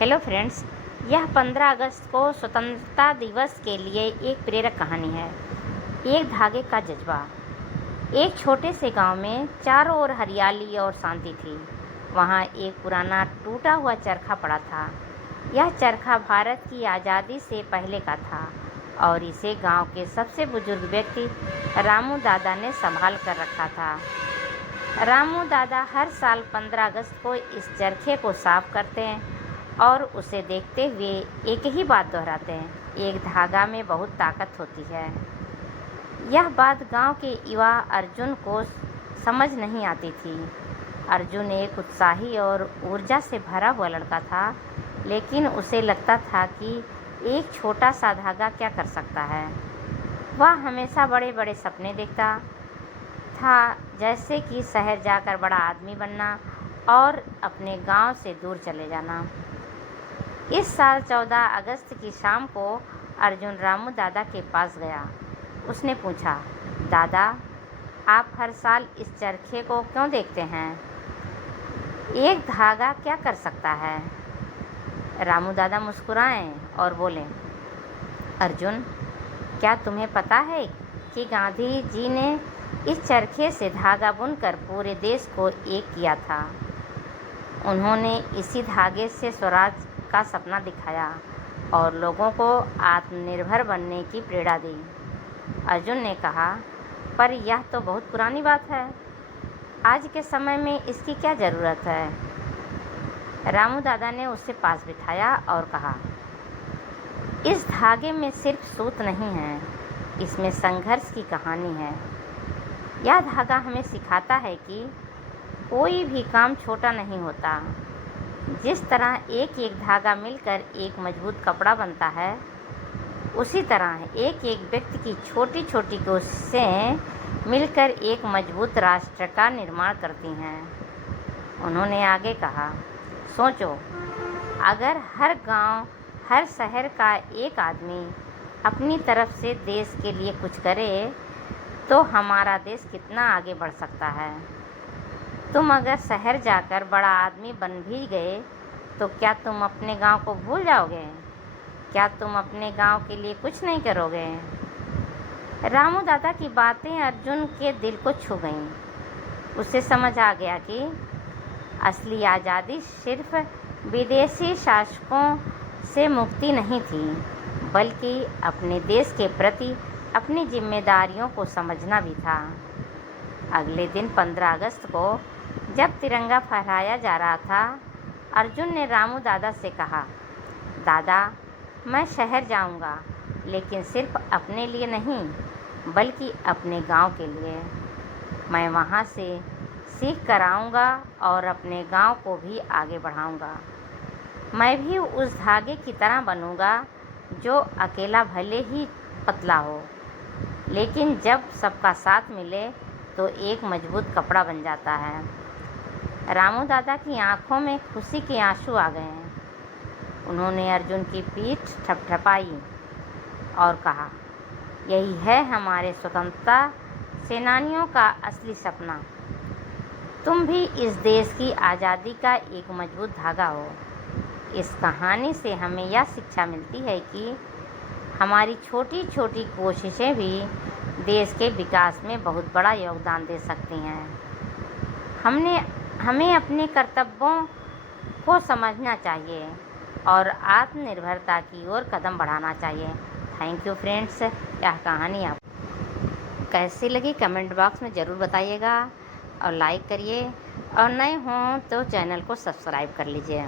Hello friends, यह 15 अगस्त को स्वतंत्रता दिवस के लिए एक प्रेरक कहानी है। एक धागे का जज्बा। एक छोटे से गांव में चारों ओर हरियाली और शांति थी। वहां एक पुराना टूटा हुआ चरखा पड़ा था। यह चरखा भारत की आज़ादी से पहले का था और इसे गांव के सबसे बुजुर्ग व्यक्ति रामू दादा ने संभाल कर रखा था। रामू दादा हर साल 15 अगस्त को इस चरखे को साफ करते हैं और उसे देखते हुए एक ही बात दोहराते हैं, एक धागा में बहुत ताकत होती है। यह बात गांव के युवा अर्जुन को समझ नहीं आती थी। अर्जुन एक उत्साही और ऊर्जा से भरा हुआ लड़का था, लेकिन उसे लगता था कि एक छोटा सा धागा क्या कर सकता है। वह हमेशा बड़े बड़े सपने देखता था, जैसे कि शहर जाकर बड़ा आदमी बनना और अपने गांव से दूर चले जाना। इस साल 14 अगस्त की शाम को अर्जुन रामू दादा के पास गया। उसने पूछा, दादा, आप हर साल इस चरखे को क्यों देखते हैं? एक धागा क्या कर सकता है? रामू दादा मुस्कुराए और बोले, अर्जुन, क्या तुम्हें पता है कि गांधी जी ने इस चरखे से धागा बुनकर पूरे देश को एक किया था। उन्होंने इसी धागे से स्वराज का सपना दिखाया और लोगों को आत्मनिर्भर बनने की प्रेरणा दी। अर्जुन ने कहा, पर यह तो बहुत पुरानी बात है। आज के समय में इसकी क्या ज़रूरत है? रामू दादा ने उसे पास बिठाया और कहा, इस धागे में सिर्फ सूत नहीं है, इसमें संघर्ष की कहानी है। यह धागा हमें सिखाता है कि कोई भी काम छोटा नहीं होता। जिस तरह एक एक धागा मिलकर एक मजबूत कपड़ा बनता है, उसी तरह एक एक व्यक्ति की छोटी छोटी कोशिशें मिलकर एक मजबूत राष्ट्र का निर्माण करती हैं। उन्होंने आगे कहा, सोचो, अगर हर गांव, हर शहर का एक आदमी अपनी तरफ से देश के लिए कुछ करे तो हमारा देश कितना आगे बढ़ सकता है। तुम अगर शहर जाकर बड़ा आदमी बन भी गए तो क्या तुम अपने गांव को भूल जाओगे? क्या तुम अपने गांव के लिए कुछ नहीं करोगे? रामू दादा की बातें अर्जुन के दिल को छू गईं। उसे समझ आ गया कि असली आज़ादी सिर्फ विदेशी शासकों से मुक्ति नहीं थी, बल्कि अपने देश के प्रति अपनी जिम्मेदारियों को समझना भी था। अगले दिन 15 अगस्त को जब तिरंगा फहराया जा रहा था, अर्जुन ने रामू दादा से कहा, दादा, मैं शहर जाऊंगा, लेकिन सिर्फ अपने लिए नहीं, बल्कि अपने गांव के लिए। मैं वहां से सीख कर आऊँगा और अपने गांव को भी आगे बढ़ाऊंगा। मैं भी उस धागे की तरह बनूंगा जो अकेला भले ही पतला हो, लेकिन जब सबका साथ मिले तो एक मजबूत कपड़ा बन जाता है। रामू दादा की आंखों में खुशी के आंसू आ गए हैं। उन्होंने अर्जुन की पीठ थपथपाई और कहा, यही है हमारे स्वतंत्रता सेनानियों का असली सपना। तुम भी इस देश की आज़ादी का एक मजबूत धागा हो। इस कहानी से हमें यह शिक्षा मिलती है कि हमारी छोटी छोटी कोशिशें भी देश के विकास में बहुत बड़ा योगदान दे सकती हैं। हमें अपने कर्तव्यों को समझना चाहिए और आत्मनिर्भरता की ओर कदम बढ़ाना चाहिए। Thank you friends. यह कहानी आप कैसी लगी कमेंट बॉक्स में ज़रूर बताइएगा और लाइक करिए और नए हों तो चैनल को सब्सक्राइब कर लीजिए।